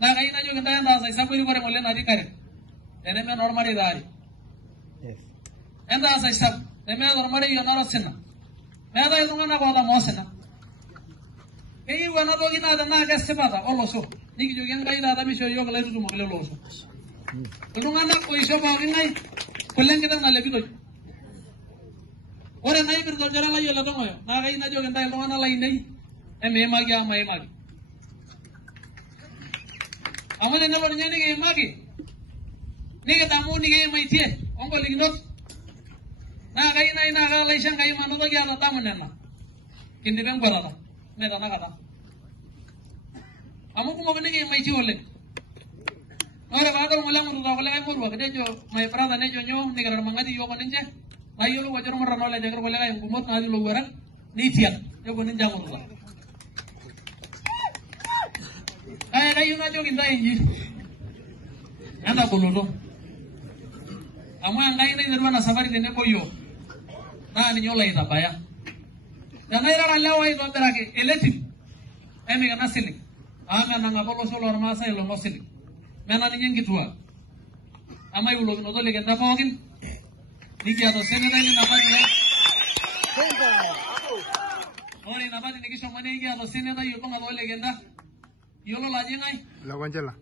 Na kayi na jogi ndayan da sai saburi gore molle na dikare. Ene me normali dari. Yes. Enda sai sab. Eme normali yo narosina. Me da yunga na boda mosina. Kayi wana dogi na da na gasebada oloso. Niki jogi ngai da bisho yo gele tu mo gele loso. Yunga na ko isho ba ngai. Kulen kita na lebi do. Ore nai bir do jara la yo la do moyo. Na kayi na jogi ndayan na la inai. Eme magi ama magi. Amane na lornya ni magi. Ni ka tamu ni mai tie. Ongo lignot. Na kayi na ina ga lai shang kayi mano do ya da tamu nenna. Kindi ben gorada. Me da na kata. Amu ko mo ni mai tie ole. Ore ba do mulang ru da ko lai murwa kede jo mai prada ne jo nyo ni gar mangadi yo maninje. Ayo lo wajor marra no le de gar ko lai ngumot na lo waran ni tiat. Yo ko ninja ko da. Kayu na jo kinda inji. Anda buludo. Amu yang kayu ni nirwana safari dene koyo. Na ni nyola ita baya. Dana ira alawa ito terake eletik. Emi kana silik. Ama na ngapolo solo armasa ilo ngosilik. Mena ni nyengi tua. Ama yulo no dole kenda pogin. Niki ato sene dai ni nabati ya. Ori nabati niki shomane iki ato sene dai yulo ngado le kenda. Yolo la jengai. La wanjala.